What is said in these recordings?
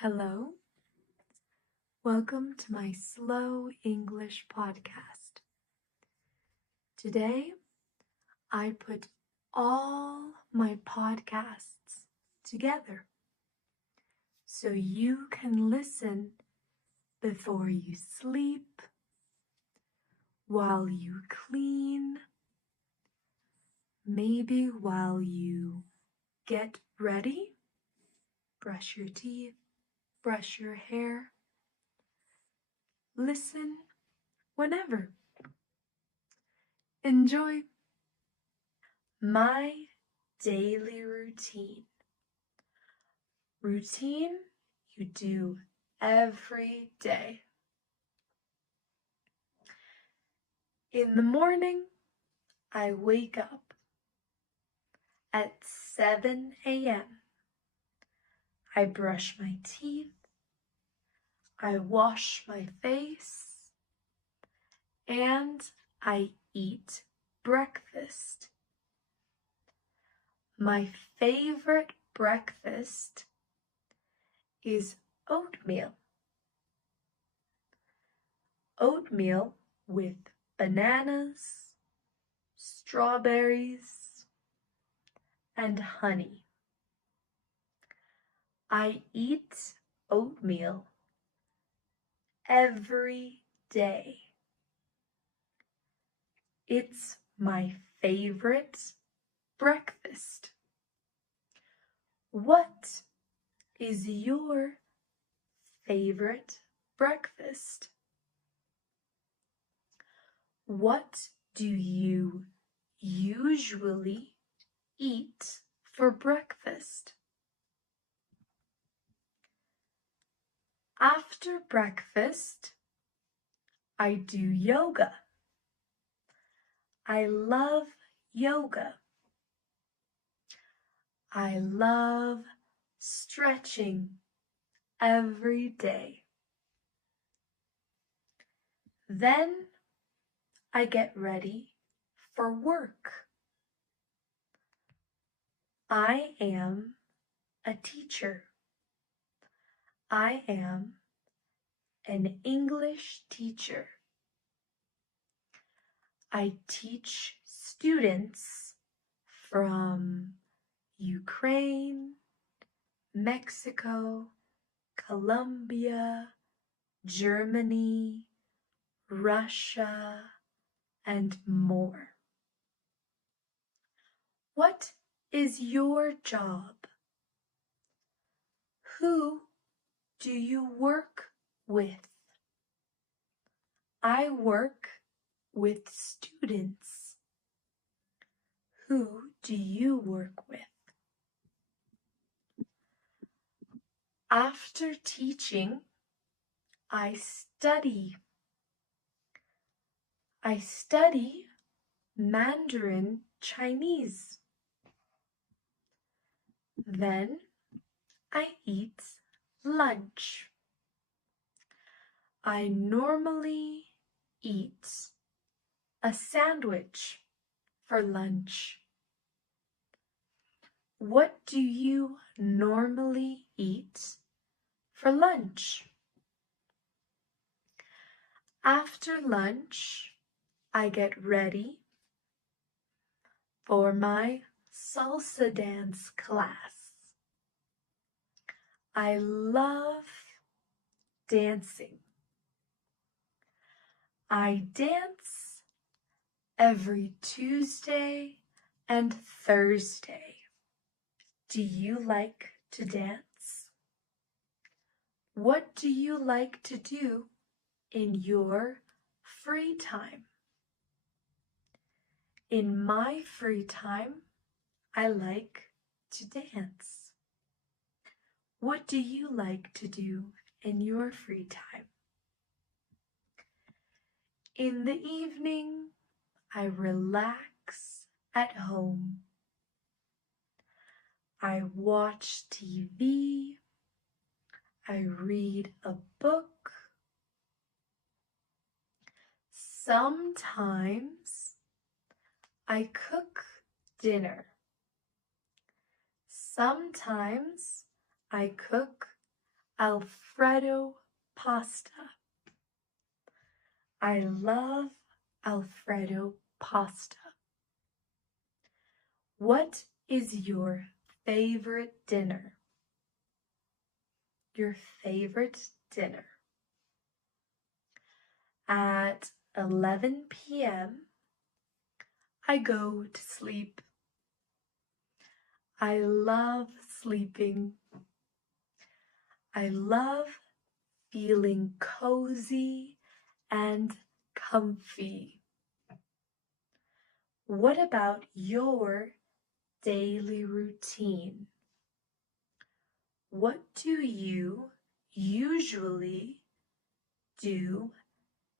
Hello, welcome to my Slow English podcast. Today, I put all my podcasts together so you can listen before you sleep, while you clean, maybe while you get ready, brush your teeth, brush your hair. Listen whenever. Enjoy. My daily routine. Routine you do every day. In the morning, I wake up at 7 a.m. I brush my teeth, I wash my face, and I eat breakfast. My favorite breakfast is oatmeal. Oatmeal with bananas, strawberries, and honey. I eat oatmeal every day. It's my favorite breakfast. What is your favorite breakfast? What do you usually eat for breakfast? After breakfast, I do yoga. I love yoga. I love stretching every day. Then I get ready for work. I am a teacher. I am an English teacher. I teach students from Ukraine, Mexico, Colombia, Germany, Russia, and more. What is your job? Who do you work with? I work with students. Who do you work with? After teaching, I study. I study Mandarin Chinese. Then I eat lunch. I normally eat a sandwich for lunch. What do you normally eat for lunch? After lunch, I get ready for my salsa dance class. I love dancing. I dance every Tuesday and Thursday. Do you like to dance? What do you like to do in your free time? In my free time, I like to dance. What do you like to do in your free time? In the evening, I relax at home. I watch TV. I read a book. Sometimes I cook dinner. Sometimes I cook Alfredo pasta. I love Alfredo pasta. What is your favorite dinner? Your favorite dinner. At 11 p.m., I go to sleep. I love sleeping. I love feeling cozy and comfy. What about your daily routine? What do you usually do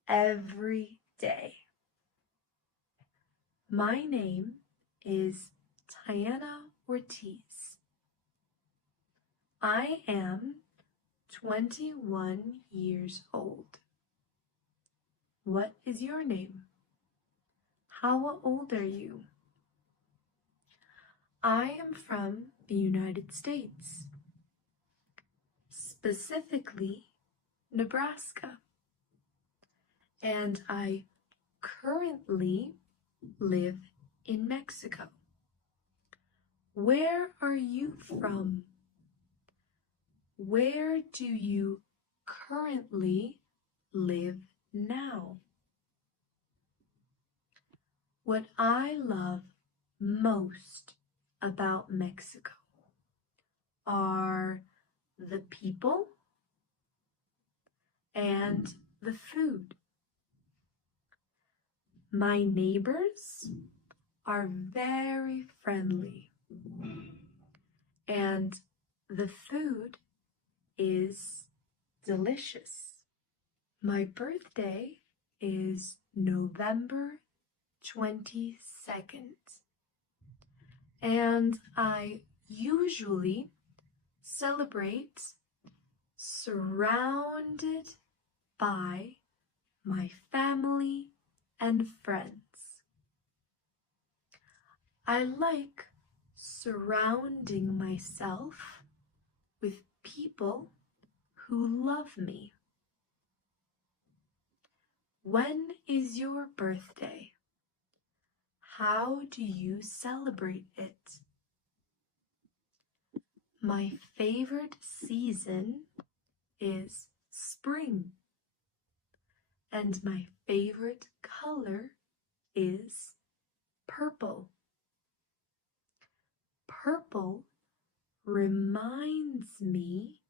every day? My name is Tiana Ortiz. I am 21 years old. What is your name? How old are you? I am from the United States, specifically Nebraska, and I currently live in Mexico. Where are you from? Where do you currently live now? What I love most about Mexico are the people and the food. My neighbors are very friendly, and the food is delicious. My birthday is November 22nd, and I usually celebrate surrounded by my family and friends. I like surrounding myself with people who love me. When is your birthday? How do you celebrate it? My favorite season is spring, and my favorite color is purple. Purple reminds me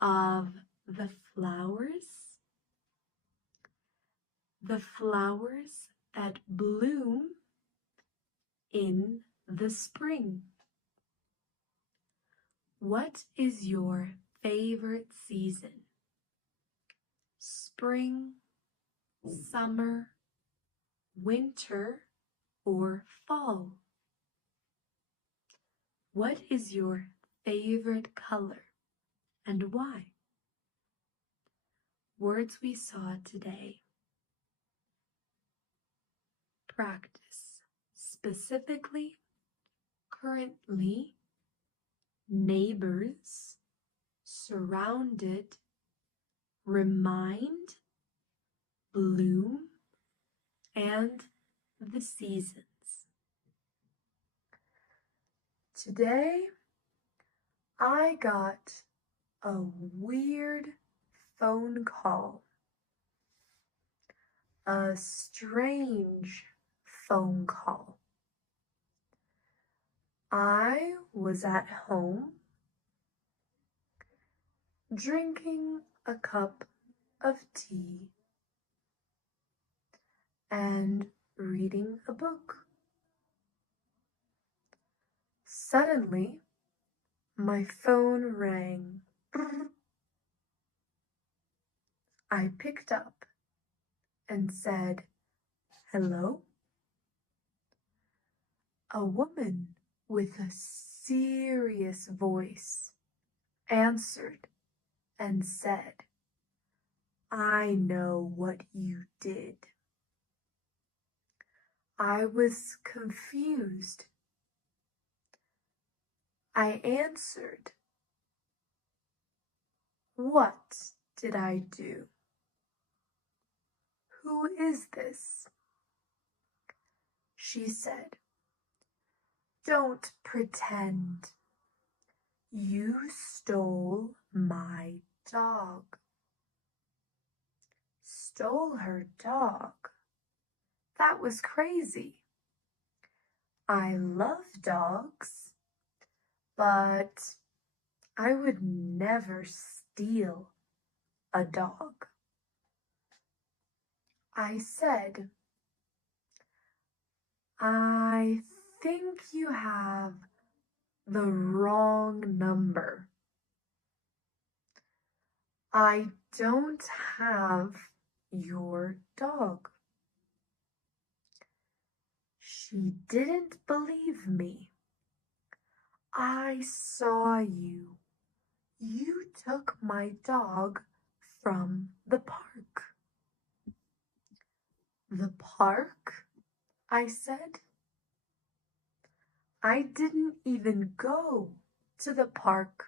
of the flowers that bloom in the spring. What is your favorite season? Spring, summer, winter, or fall? What is your favorite color and why? Words we saw today. Practice. Specifically, currently, neighbors, surrounded, remind, bloom, and the seasons. Today, I got a weird phone call, a strange phone call. I was at home drinking a cup of tea and reading a book. Suddenly, my phone rang. I picked up and said, "Hello?" A woman with a serious voice answered and said, "I know what you did." I was confused. I answered, What did I do? Who is this? She said, Don't pretend. You stole my dog. Stole her dog? That was crazy. I love dogs, but I would never steal a dog. I said, I think you have the wrong number. I don't have your dog. She didn't believe me. I saw you. You took my dog from the park. The park? I said. I didn't even go to the park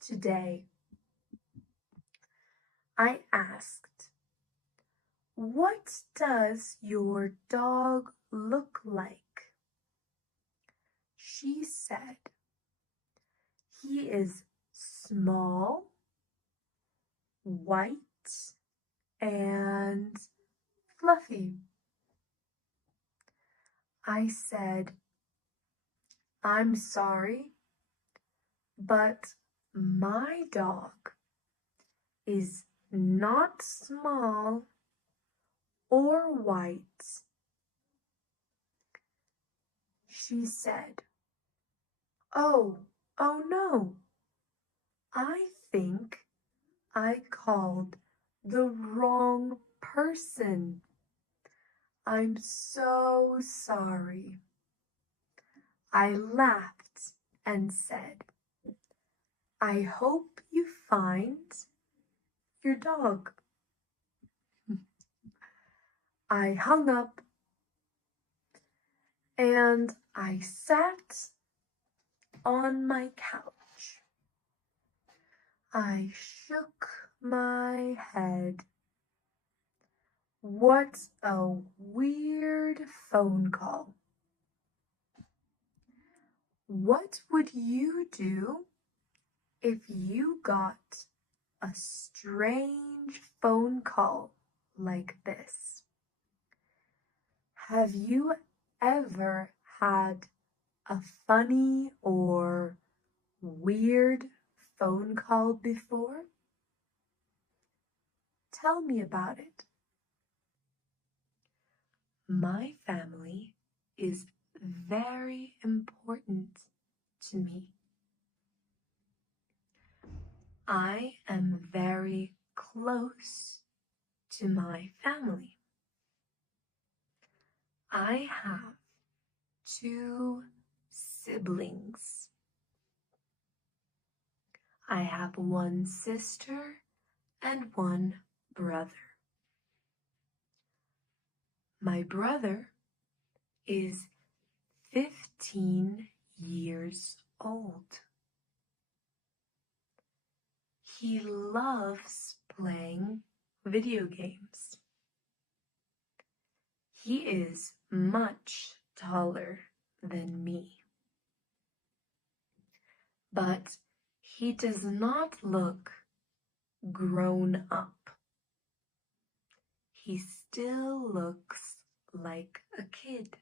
today. I asked, What does your dog look like? She said, He is small, white, and fluffy. I said, I'm sorry, but my dog is not small or white. She said, Oh, oh no. I think I called the wrong person. I'm so sorry. I laughed and said, I hope you find your dog. I hung up and I sat on my couch. I shook my head. What a weird phone call. What would you do if you got a strange phone call like this? Have you ever had a funny or weird phone call before? Tell me about it. My family is very important to me. I am very close to my family. I have 2 siblings. I have 1 sister and 1 brother. My brother is 15 years old. He loves playing video games. He is much taller than me. But he does not look grown up. He still looks like a kid.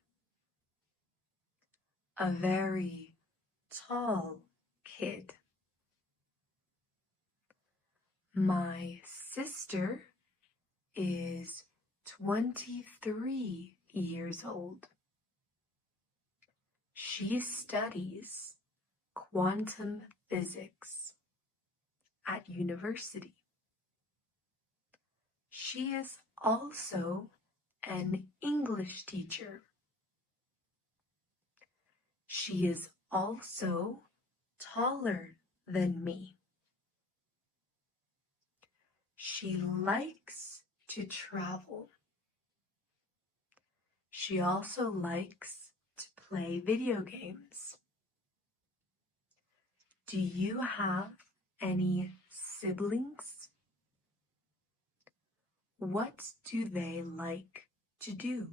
A very tall kid. My sister is 23 years old. She studies quantum physics at university. She is also an English teacher. She is also taller than me. She likes to travel. She also likes to play video games. Do you have any siblings? What do they like to do?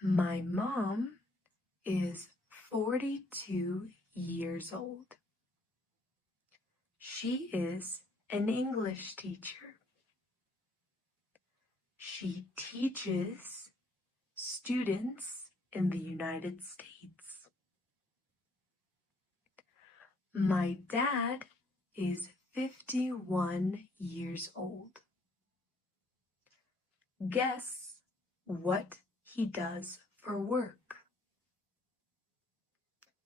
My mom is 42 years old. She is an English teacher. She teaches students in the United States. My dad is 51 years old. Guess what he does for work?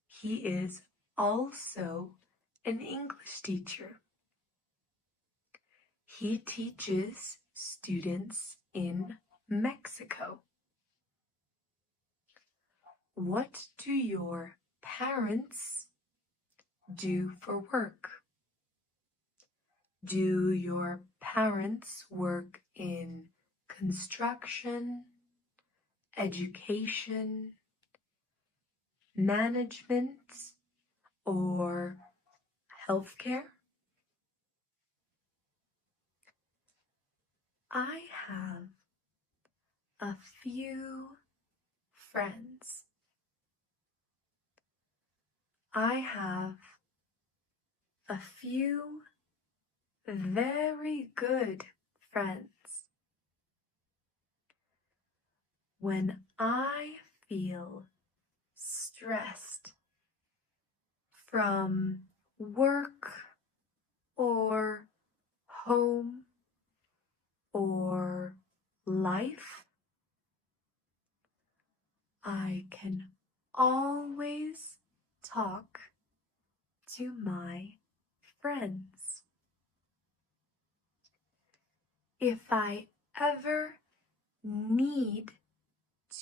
He is also an English teacher. He teaches students in Mexico. What do your parents do for work? Do your parents work in construction, education, management, or healthcare? I have a few friends. I have a few very good friends. When I feel stressed from work or home or life, I can always talk to my friends. If I ever need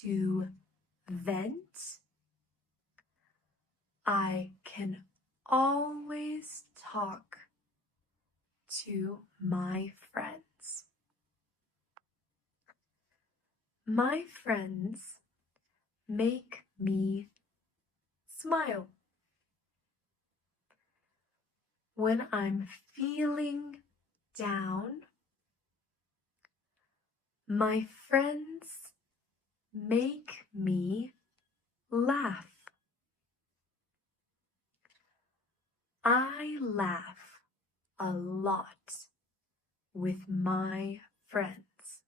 to vent, I can always talk to my friends. My friends make me smile. When I'm feeling down, my friends make me laugh. I laugh a lot with my friends.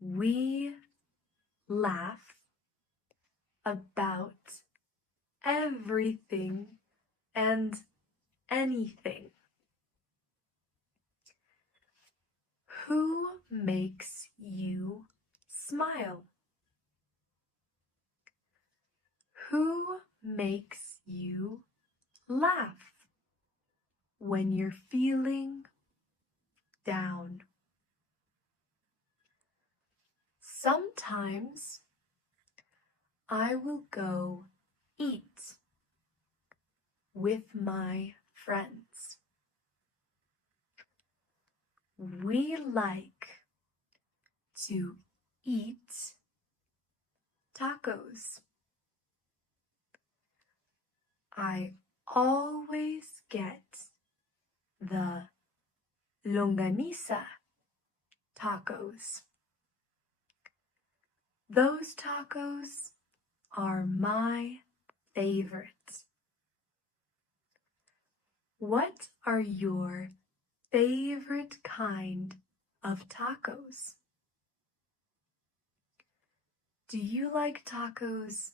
We laugh about everything and anything. Who makes you smile? Who makes you laugh when you're feeling down? Sometimes I will go eat with my friends. We like to eat tacos. I always get the longaniza tacos. Those tacos are my favorite. What are your favorite kind of tacos? Do you like tacos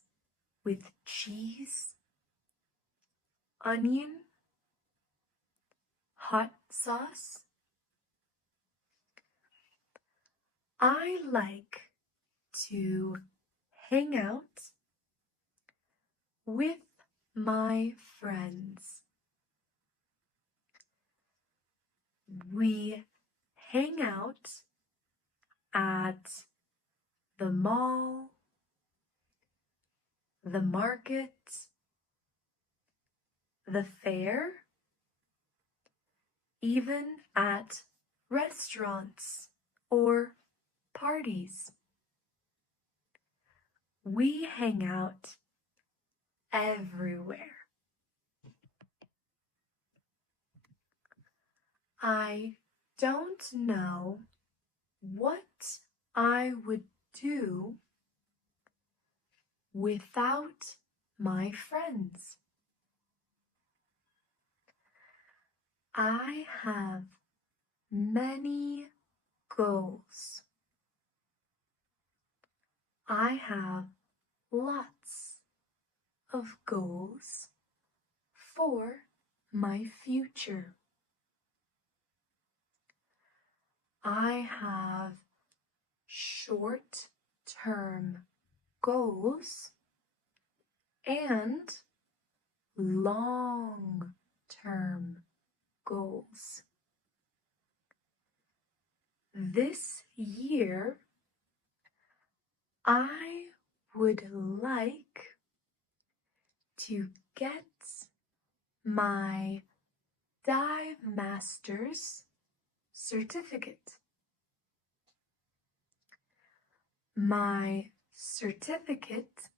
with cheese, onion, hot sauce? I like to hang out with my friends. We hang out at the mall, the market, the fair, even at restaurants or parties. We hang out everywhere. I don't know what I would do without my friends. I have many goals. I have lots of goals for my future. I have short-term goals and long-term goals. This year, I would like to get my dive master's certificate. My certificate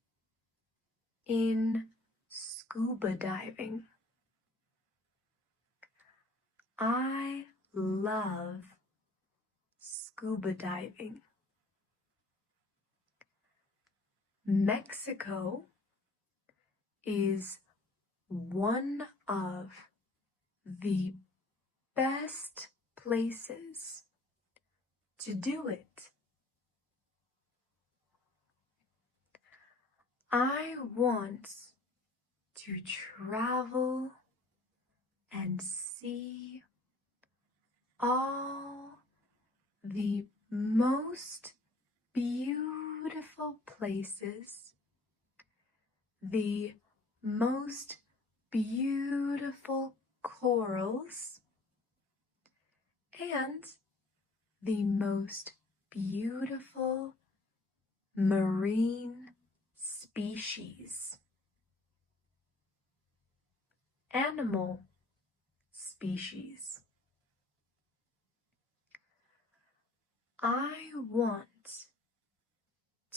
in scuba diving. I love scuba diving. Mexico is one of the best places to do it. I want to travel and see all the most beautiful places, the most beautiful corals, and the most beautiful marine species, animal species. I want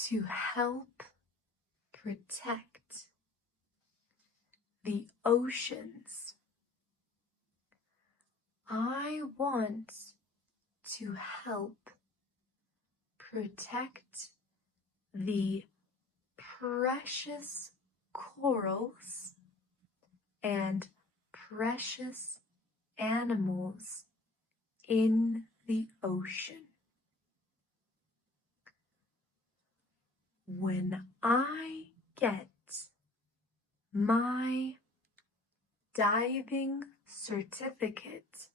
to help protect the oceans. I want to help protect the precious corals and precious animals in the ocean. When I get my diving certificate,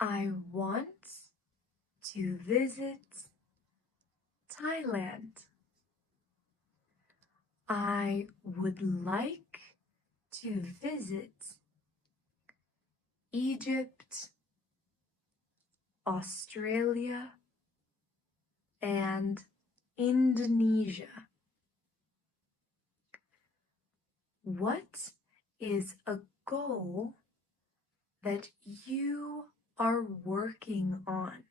I want to visit Thailand. I would like to visit Egypt, Australia, and Indonesia. What is a goal that you are working on?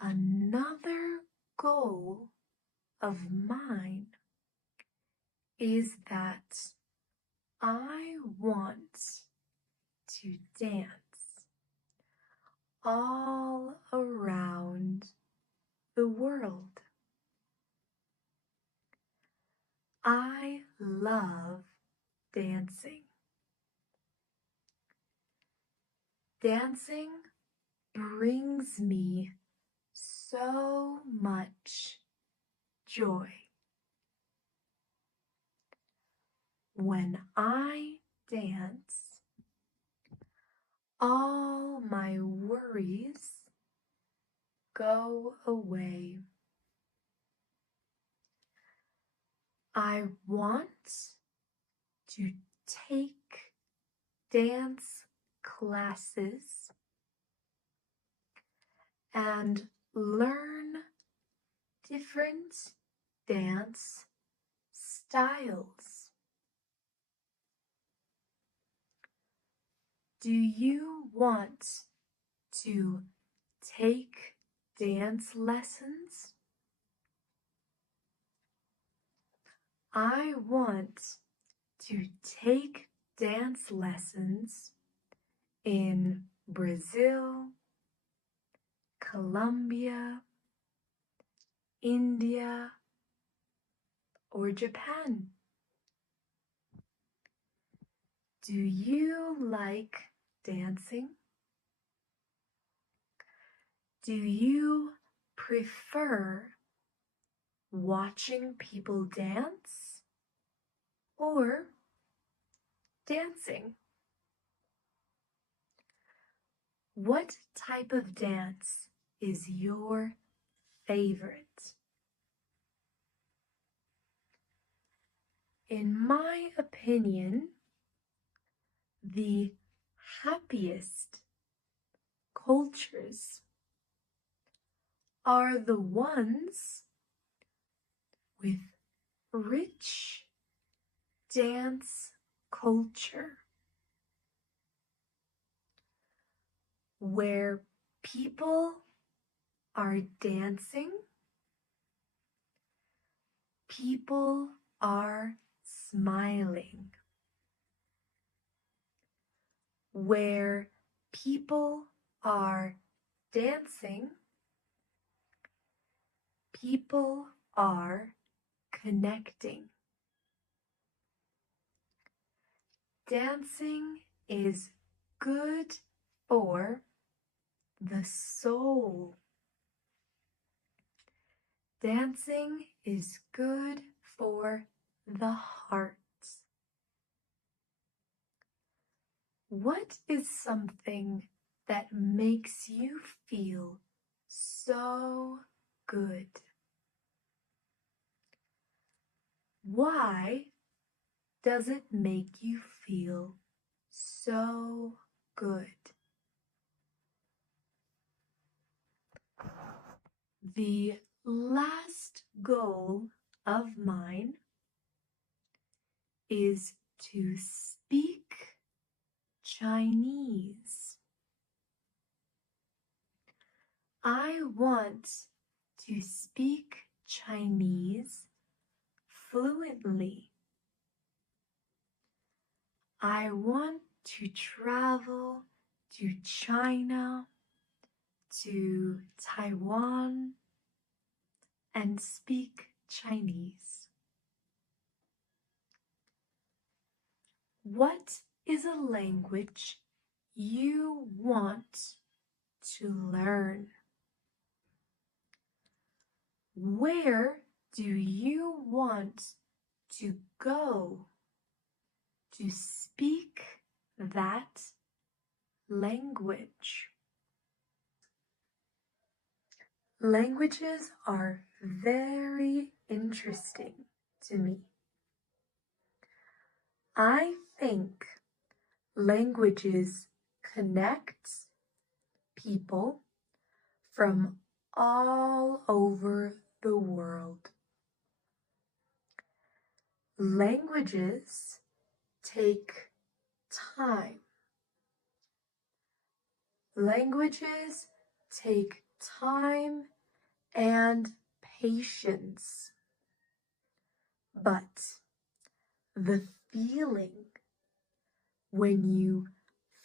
Another goal of mine is that I want to dance all around the world. I love dancing. Dancing brings me so much joy. When I dance, all my worries go away. I want to take dance classes and learn different dance styles. Do you want to take dance lessons? I want to take dance lessons in Brazil, Colombia, India, or Japan. Do you like dancing? Do you prefer watching people dance or dancing? What type of dance is your favorite? In my opinion, the happiest cultures are the ones with rich dance culture, where people are dancing, people are smiling, where people are dancing, people are connecting. Dancing is good for the soul. Dancing is good for the heart. What is something that makes you feel so good? Why does it make you feel so good? The last goal of mine is to speak Chinese. I want to speak Chinese fluently. I want to travel to China, to Taiwan, and speak Chinese. What is a language you want to learn? Where do you want to go to speak that language? Languages are very interesting to me. I think languages connect people from all over the world. Languages take time. Languages take time and patience. But the feeling when you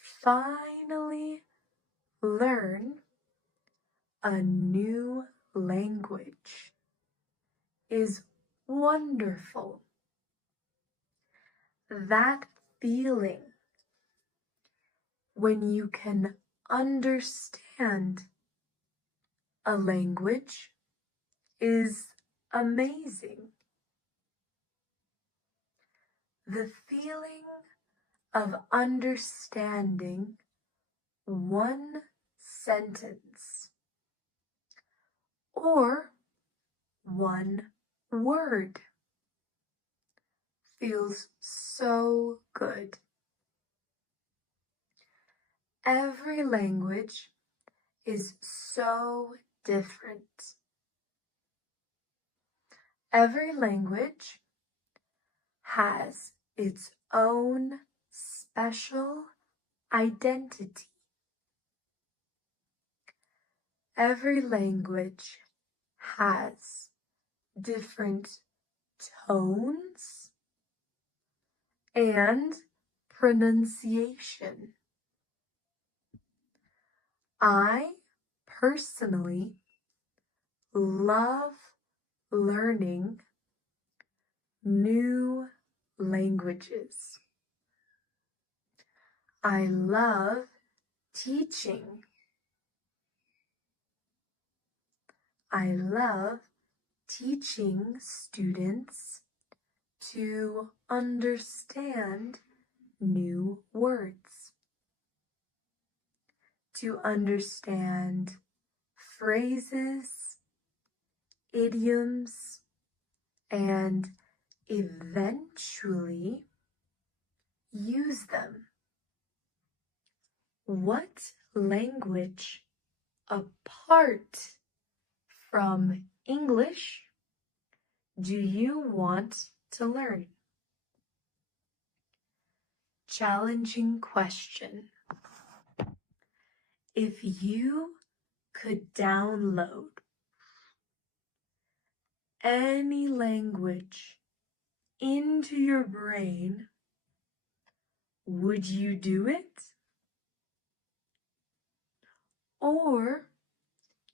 finally learn a new language is wonderful. That feeling when you can understand a language is amazing. The feeling of understanding one sentence or one word feels so good. Every language is so different. Every language has its own special identity. Every language has different tones, and pronunciation. I personally love learning new languages. I love teaching. I love teaching students to understand new words, to understand phrases, idioms, and eventually use them. What language, apart from English, do you want to learn? Challenging question. If you could download any language into your brain, would you do it? Or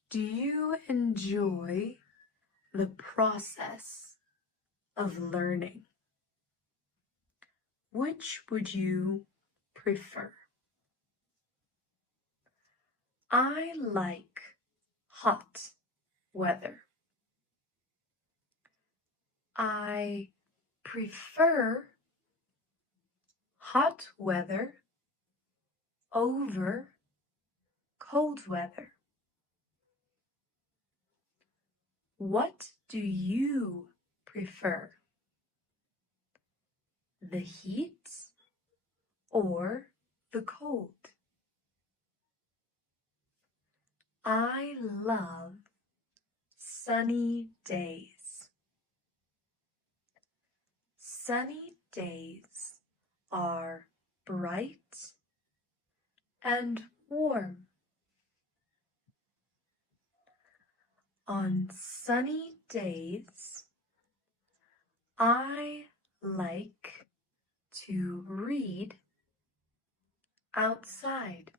do you enjoy the process of learning? Which would you prefer? I like hot weather. I prefer hot weather over cold weather. What do you prefer? The heat or the cold? I love sunny days. Sunny days are bright and warm. On sunny days, I like to read outside.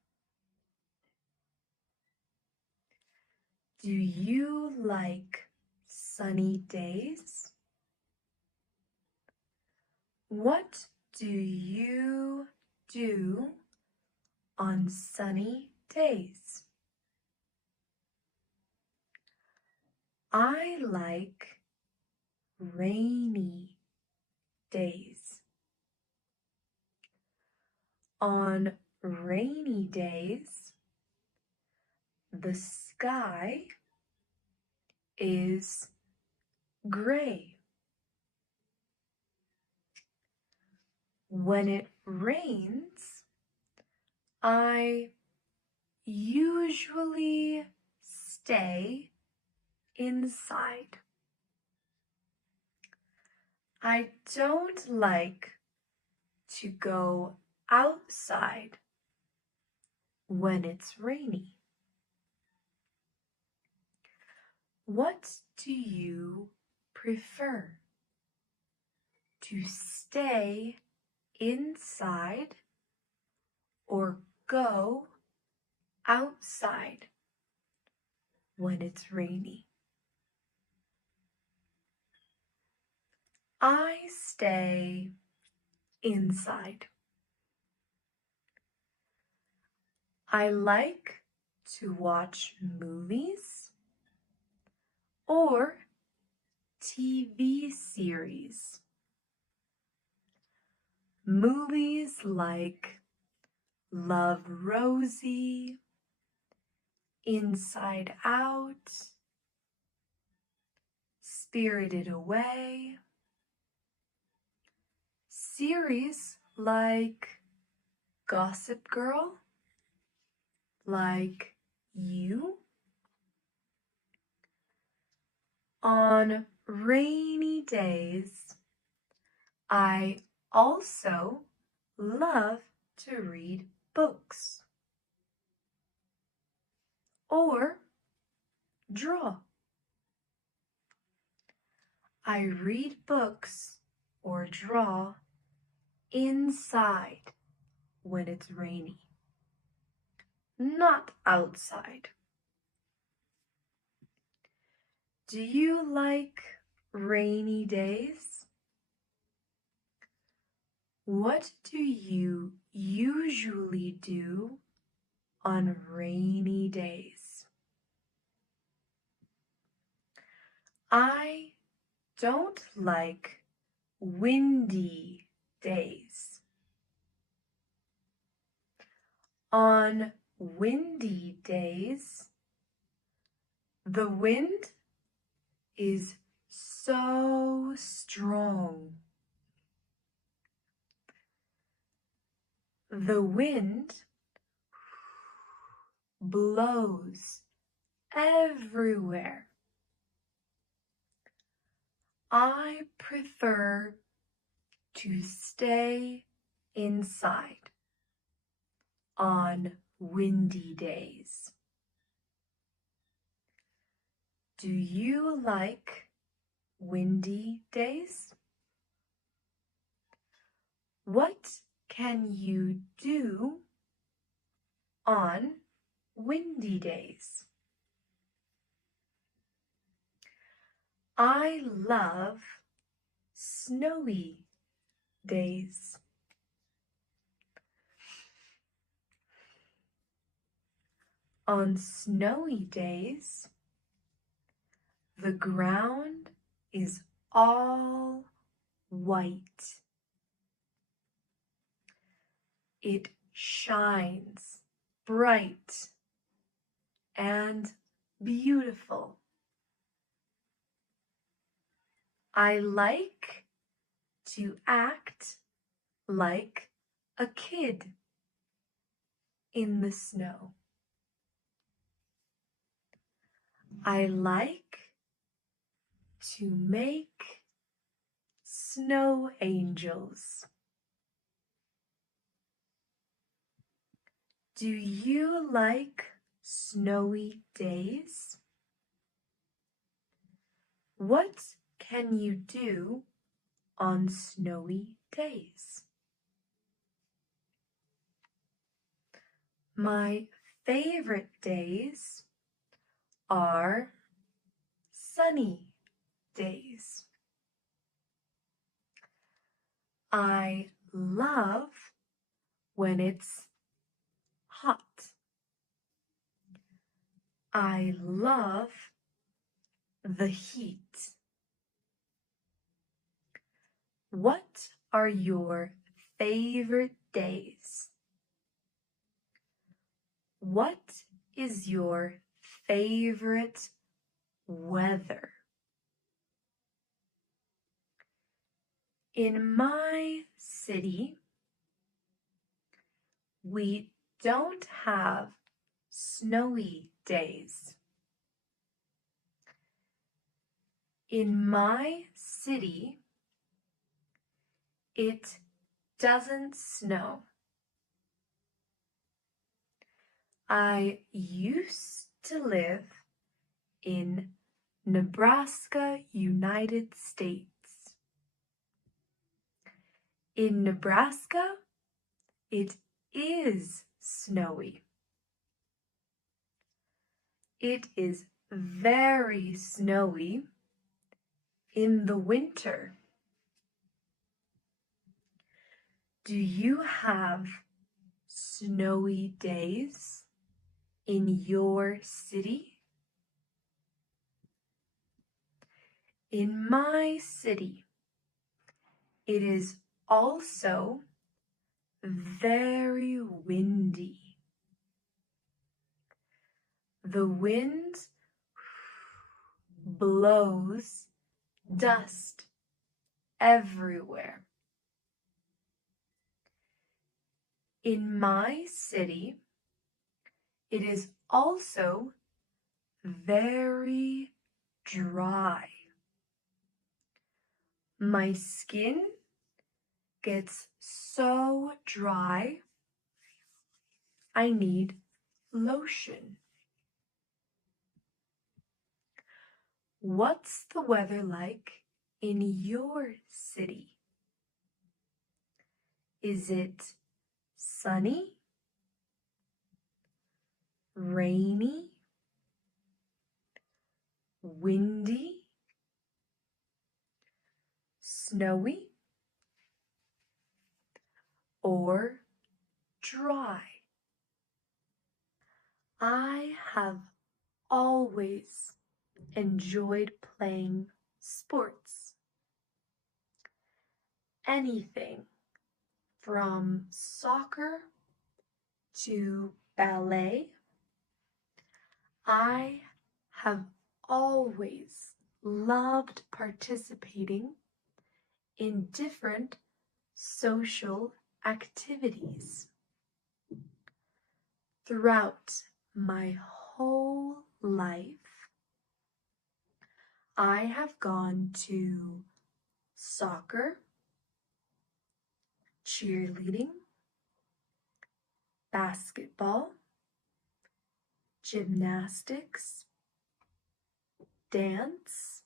Do you like sunny days? What do you do on sunny days? I like rainy days. On rainy days, the sky is gray. When it rains, I usually stay inside. I don't like to go outside when it's rainy. What do you prefer? To stay inside or go outside when it's rainy? I stay inside. I like to watch movies or TV series. Movies like Love Rosie, Inside Out, Spirited Away. Series like Gossip Girl, like You. On rainy days, I also love to read books or draw. I read books or draw inside when it's rainy, not outside. Do you like rainy days? What do you usually do on rainy days? I don't like windy days. On windy days, the wind is so strong. The wind blows everywhere. I prefer to stay inside on windy days. Do you like windy days? What can you do on windy days? I love snowy days. On snowy days, the ground is all white. It shines bright and beautiful. I like to act like a kid in the snow. I like to make snow angels. Do you like snowy days? What can you do on snowy days? My favorite days are sunny days. I love when it's hot. I love the heat. What are your favorite days? What is your favorite weather? In my city, we don't have snowy days. In my city, it doesn't snow. I used to live in Nebraska, United States. In Nebraska, it is snowy. It is very snowy in the winter. Do you have snowy days in your city? In my city, it is also very windy. The wind blows dust everywhere. In my city, it is also very dry. My skin gets so dry, I need lotion. What's the weather like in your city? Is it sunny, rainy, windy, snowy, or dry? I have always enjoyed playing sports. Anything from soccer to ballet. I have always loved participating in different social activities. Throughout my whole life, I have gone to soccer, cheerleading, basketball, gymnastics, dance,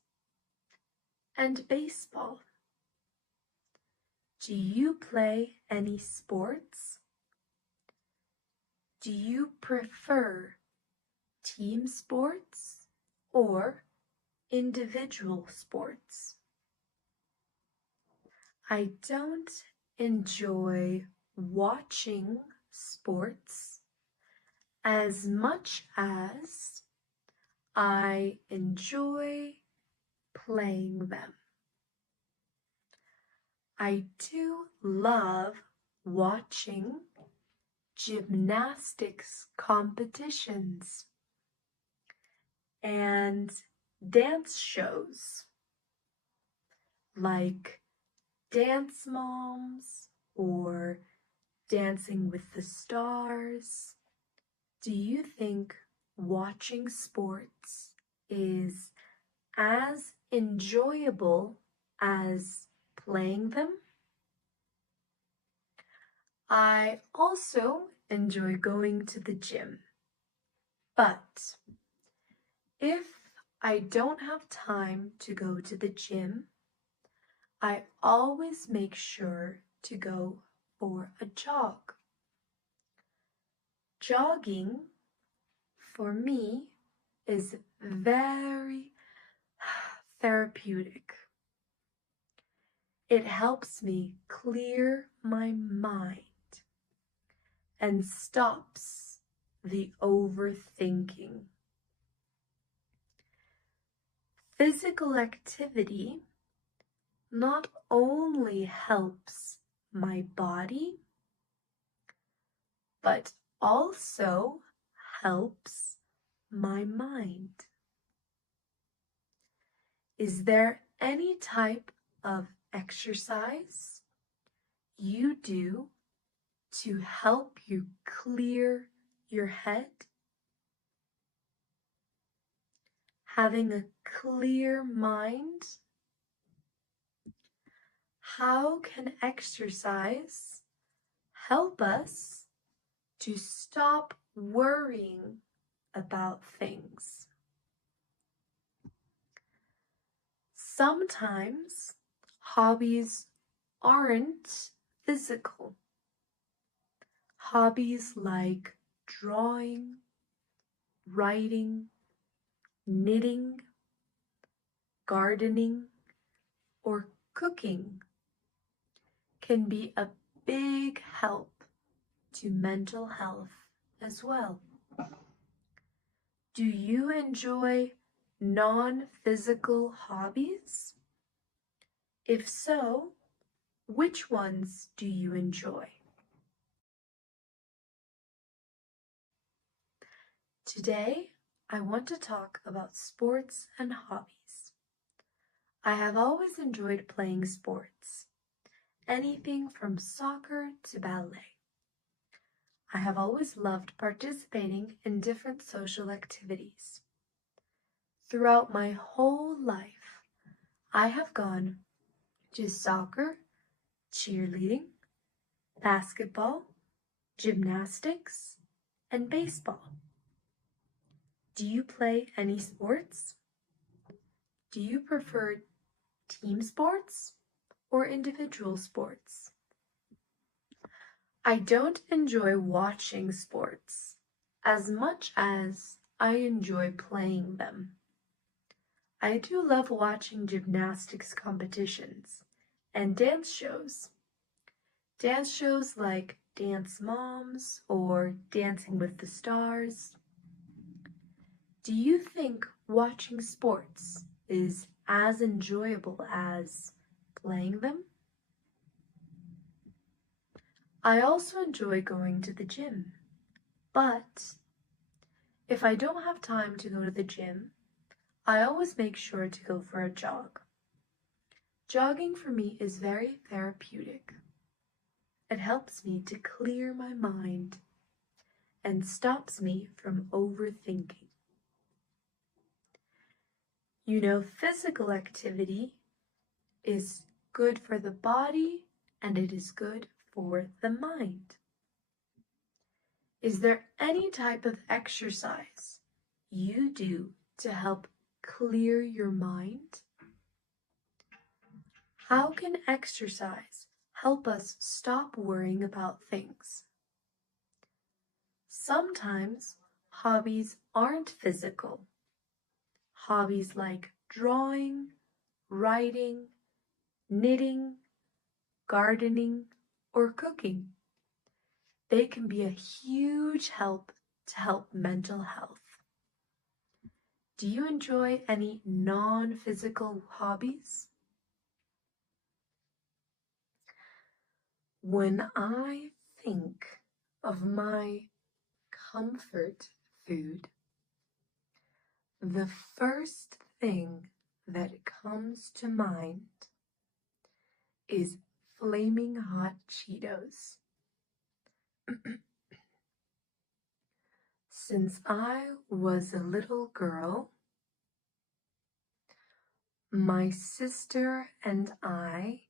and baseball. Do you play any sports? Do you prefer team sports or individual sports? I don't enjoy watching sports as much as I enjoy playing them. I do love watching gymnastics competitions and dance shows like Dance Moms or Dancing with the Stars. Do you think watching sports is as enjoyable as playing them? I also enjoy going to the gym, but if I don't have time to go to the gym, I always make sure to go for a jog. Jogging for me is very therapeutic. It helps me clear my mind and stops the overthinking. Physical activity not only helps my body, but also helps my mind. Is there any type of exercise you do to help you clear your head? Having a clear mind? How can exercise help us to stop worrying about things? Sometimes hobbies aren't physical. Hobbies like drawing, writing, knitting, gardening, or cooking can be a big help to mental health as well. Do you enjoy non-physical hobbies? If so, which ones do you enjoy? Today, I want to talk about sports and hobbies. I have always enjoyed playing sports, anything from soccer to ballet. I have always loved participating in different social activities. Throughout my whole life, I have gone to soccer, cheerleading, basketball, gymnastics, and baseball. Do you play any sports? Do you prefer team sports or individual sports? I don't enjoy watching sports as much as I enjoy playing them. I do love watching gymnastics competitions and dance shows. Dance shows like Dance Moms or Dancing with the Stars. Do you think watching sports is as enjoyable as playing them? I also enjoy going to the gym, but if I don't have time to go to the gym, I always make sure to go for a jog. Jogging for me is very therapeutic. It helps me to clear my mind and stops me from overthinking. You know, physical activity is good for the body and it is good for the mind. Is there any type of exercise you do to help clear your mind? How can exercise help us stop worrying about things? Sometimes hobbies aren't physical. Hobbies like drawing, writing, knitting, gardening, or cooking. They can be a huge help to help mental health. Do you enjoy any non-physical hobbies? When I think of my comfort food, the first thing that comes to mind is flaming hot Cheetos. Since I was a little girl, my sister and I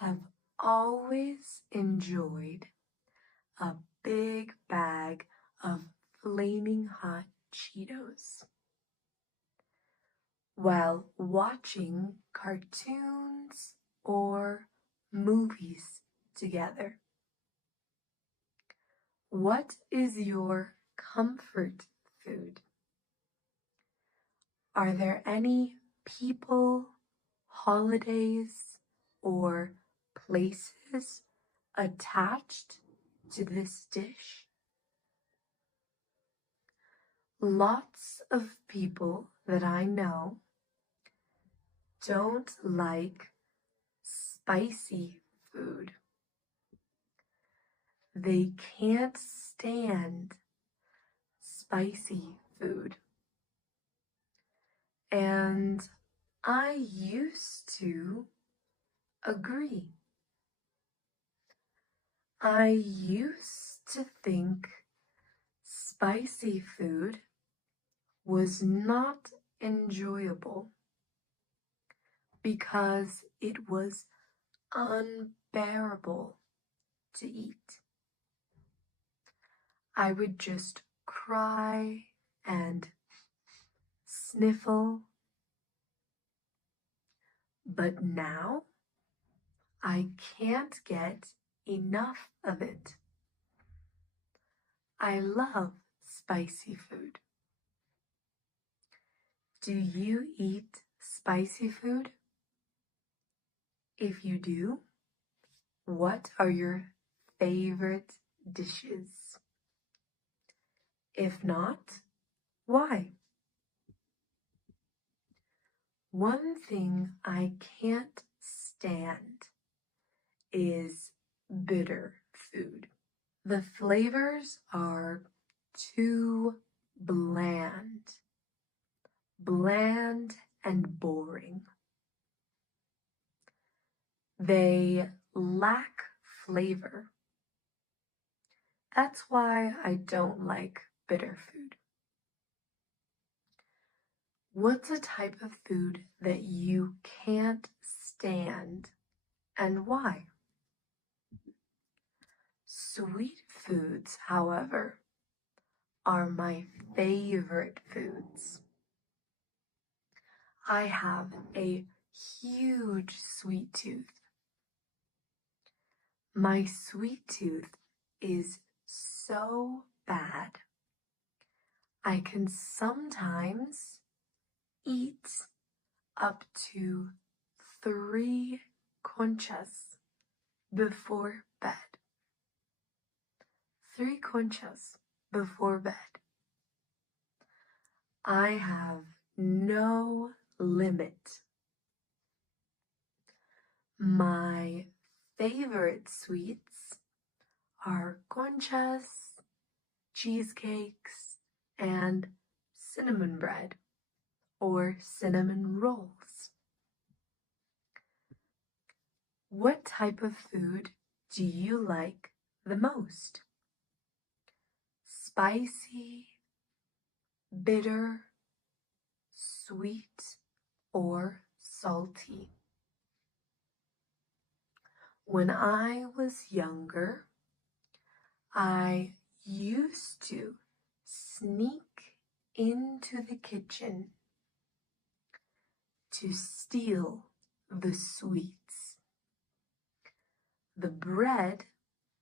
have always enjoyed a big bag of flaming hot Cheetos while watching cartoons or movies together. What is your comfort food? Are there any people, holidays, or places attached to this dish? Lots of people that I know don't like spicy food. They can't stand spicy food. And I used to agree. I used to think spicy food was not enjoyable because it was unbearable to eat. I would just cry and sniffle. But now I can't get enough of it. I love spicy food. Do you eat spicy food? If you do, what are your favorite dishes? If not, why? One thing I can't stand is bitter food. The flavors are too bland, bland and boring. They lack flavor. That's why I don't like bitter food. What's a type of food that you can't stand and why? Sweet foods, however, are my favorite foods. I have a huge sweet tooth. My sweet tooth is so bad. I can sometimes eat up to 3 conchas before bed. 3 conchas before bed. I have no limit. My favorite sweets are conchas, cheesecakes, and cinnamon bread or cinnamon rolls. What type of food do you like the most? Spicy, bitter, sweet, or salty? When I was younger, I used to sneak into the kitchen to steal the sweets. The bread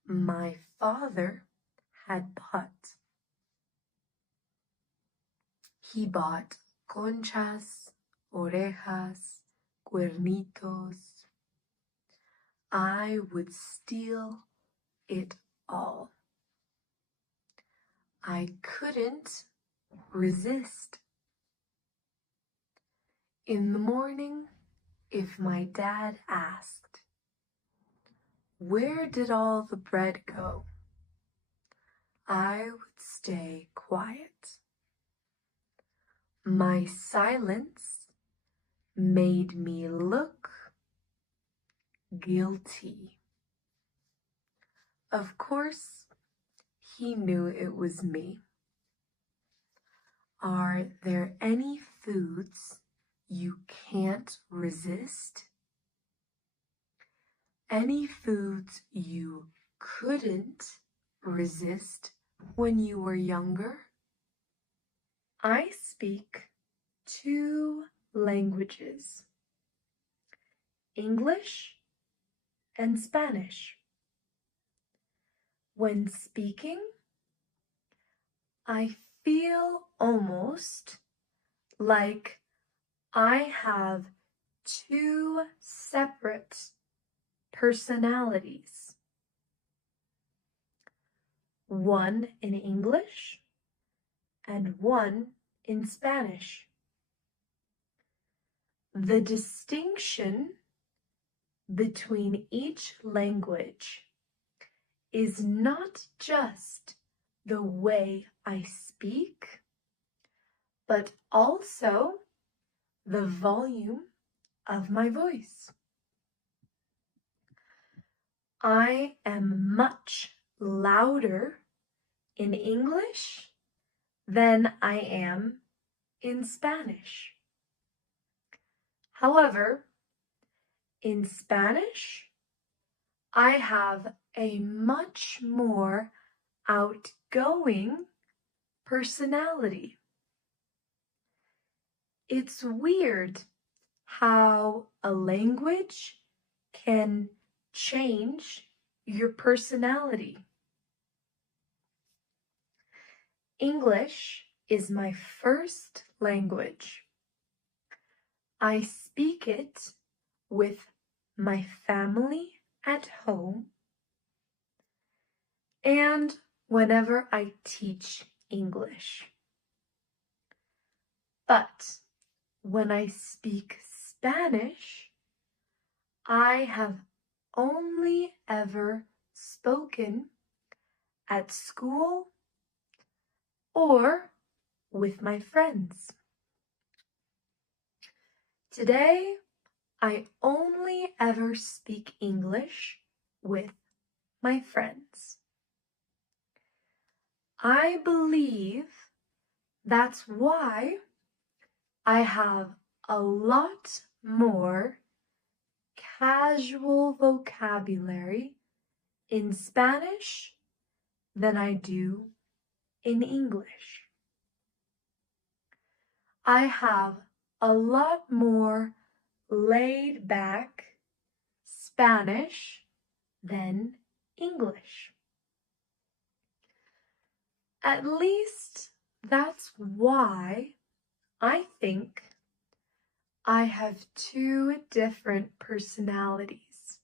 my father had bought. He bought conchas, orejas, cuernitos. I would steal it all. I couldn't resist. In the morning, if my dad asked, "Where did all the bread go?" I would stay quiet. My silence made me look guilty. Of course, he knew it was me. Are there any foods you can't resist? Any foods you couldn't resist when you were younger? I speak 2 languages, English and Spanish. When speaking, I feel almost like I have 2 separate personalities. One in English and one in Spanish. The distinction between each language is not just the way I speak, but also the volume of my voice. I am much louder in English than I am in Spanish. However, in Spanish, I have a much more outgoing personality. It's weird how a language can change your personality. English is my first language. I speak it with my family at home and whenever I teach English. But when I speak Spanish, I have only ever spoken at school or with my friends. Today, I only ever speak English with my friends. I believe that's why I have a lot more casual vocabulary in Spanish than I do in English. I have a lot more laid back, Spanish, then English. At least that's why I think I have two different personalities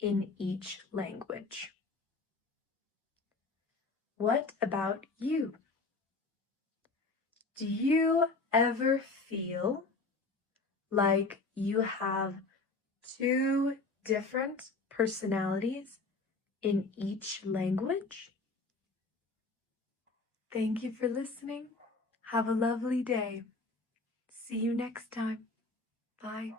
in each language. What about you? Do you ever feel like you have two different personalities in each language? Thank you for listening. Have a lovely day. See you next time. Bye.